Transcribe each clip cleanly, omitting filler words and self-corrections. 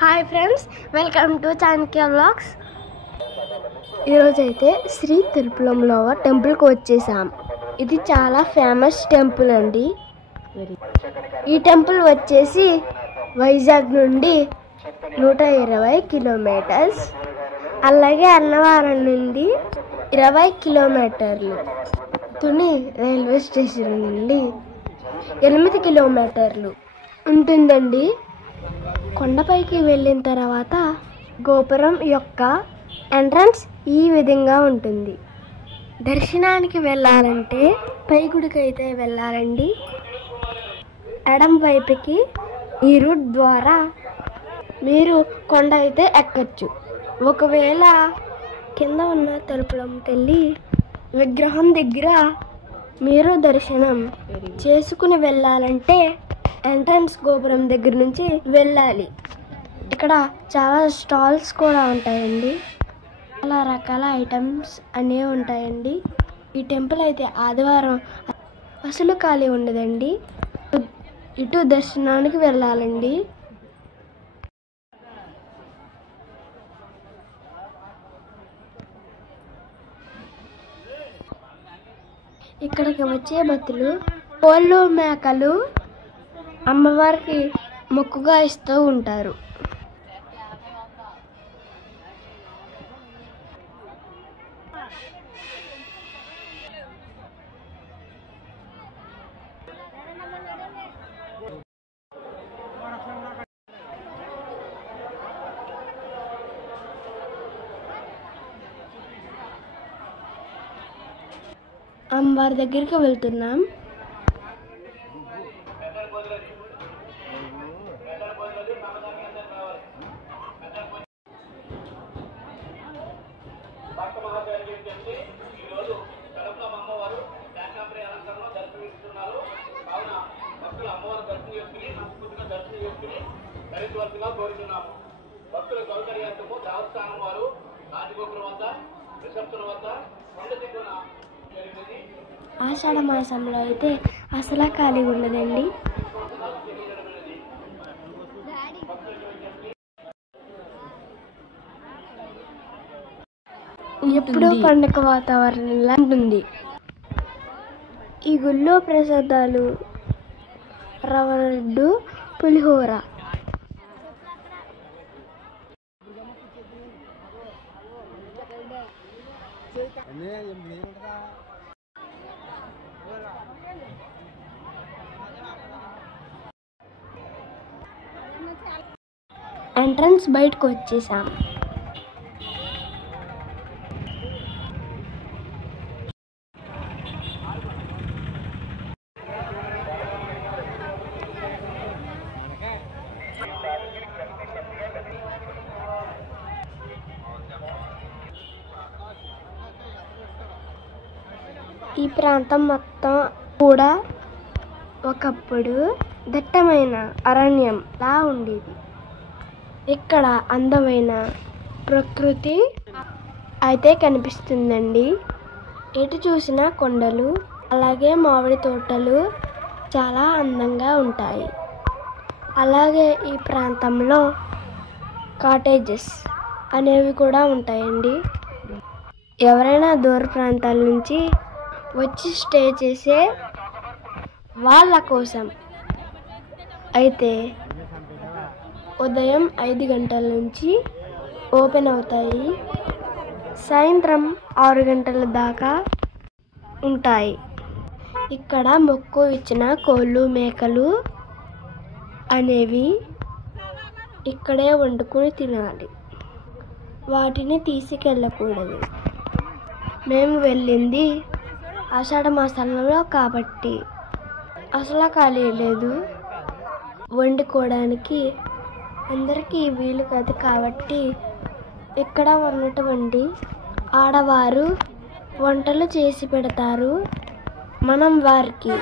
Hi friends, welcome to Chanakya vlogs. ఈరోజైతే శ్రీ తిరుపులంలో టెంపుల్కి వచ్చేసాం. ఇది చాలా ఫేమస్ టెంపుల్ అండి. ఈ టెంపుల్ వచ్చేసి వైజాగ్ నుండి 120 కిలోమీటర్స్, అలాగే అన్నవరం నుండి 20 కిలోమీటర్లు, తుని రైల్వే స్టేషన్ నుండి 8 కిలోమీటర్లు ఉంటుందండి. కొండపైకి వెళ్ళిన తర్వాత గోపురం యొక్క ఎంట్రన్స్ ఈ విధంగా ఉంటుంది. దర్శనానికి వెళ్ళాలంటే పై గుడికి అయితే వెళ్ళాలండి. ఎడం వైపుకి ఈ రూట్ ద్వారా మీరు కొండ అయితే ఎక్కచ్చు. ఒకవేళ కింద ఉన్న తిరుపురం తల్లి విగ్రహం దగ్గర మీరు దర్శనం చేసుకుని వెళ్ళాలంటే ఎంట్రన్స్ గోపురం దగ్గర నుంచి వెళ్ళాలి. ఇక్కడ చాలా స్టాల్స్ కూడా ఉంటాయండి. చాలా రకాల ఐటమ్స్ అనేవి ఉంటాయండి. ఈ టెంపుల్ అయితే ఆదివారం అసలు ఖాళీ ఉండదండి. ఇటు దర్శనానికి వెళ్ళాలండి. ఇక్కడికి వచ్చే భక్తులు కోళ్ళు మేకలు అమ్మవారికి మొక్కుగా ఇస్తూ ఉంటారు. అమ్మవారి దగ్గరికి వెళ్తున్నాం. ఆషాఢ మాసంలో అయితే అసలు ఖాళీ ఉండదండి. ఎప్పుడూ పండుగ వాతావరణంలా ఉంటుంది. ఈ గుళ్ళో ప్రసాదాలు రవ్వ లడ్డు, పులిహోర. ఎంట్రన్స్ బయటకు వచ్చేసాం. ఈ ప్రాంతం మొత్తం కూడా ఒకప్పుడు దట్టమైన అరణ్యంలా ఉండేది. ఇక్కడ అందమైన ప్రకృతి అయితే కనిపిస్తుందండి. ఎటు చూసినా కొండలు, అలాగే మామిడి తోటలు చాలా అందంగా ఉంటాయి. అలాగే ఈ ప్రాంతంలో కాటేజెస్ అనేవి కూడా ఉంటాయండి. ఎవరైనా దూర ప్రాంతాల నుంచి వచ్చి స్టే చేసే వాళ్ళ కోసం అయితే ఉదయం 5 గంటల నుంచి ఓపెన్ అవుతాయి. సాయంత్రం 6 గంటల దాకా ఉంటాయి. ఇక్కడ మొక్కు ఇచ్చిన కోళ్ళు మేకలు అనేవి ఇక్కడే వండుకొని తినాలి. వాటిని తీసుకెళ్ళకూడదు. మేము వెళ్ళింది ఆషాఢ మాసంలో కాబట్టి అసలు ఖాళీ లేదు. వండుకోవడానికి అందరికీ వీలు కాదు కాబట్టి ఇక్కడ ఉన్నటువంటి ఆడవారు వంటలు చేసి పెడతారు. మనం వారికి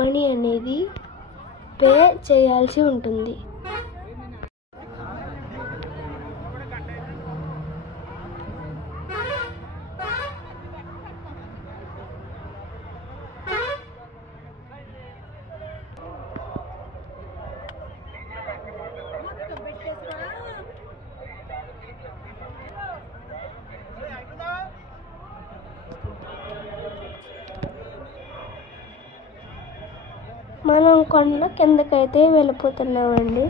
మనీ అనేది పే చేయాల్సి ఉంటుంది. కొండ కిందకైతే వెళ్ళిపోతున్నామండి.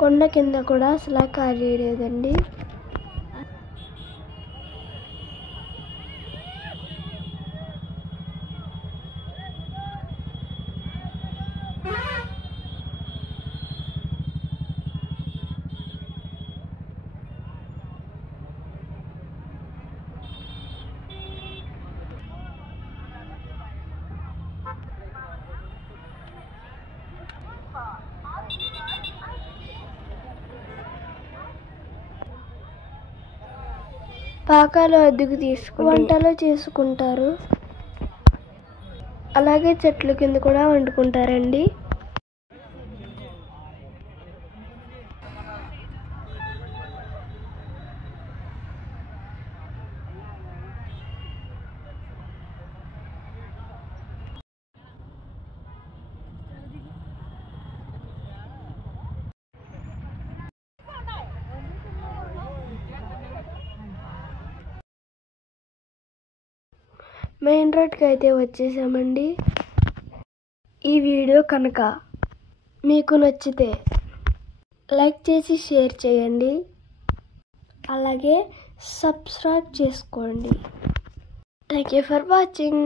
కొండ కింద కూడా అసలు ఖాళీ లేదండి. పాకాలు అద్దెకు తీసుకుని వంటలు చేసుకుంటారు. అలాగే చెట్ల కింద కూడా వండుకుంటారండి. మెయిన్ రోడ్కి అయితే వచ్చేసామండి. ఈ వీడియో కనుక మీకు నచ్చితే లైక్ చేసి షేర్ చేయండి. అలాగే సబ్స్క్రైబ్ చేసుకోండి. Thank you for watching.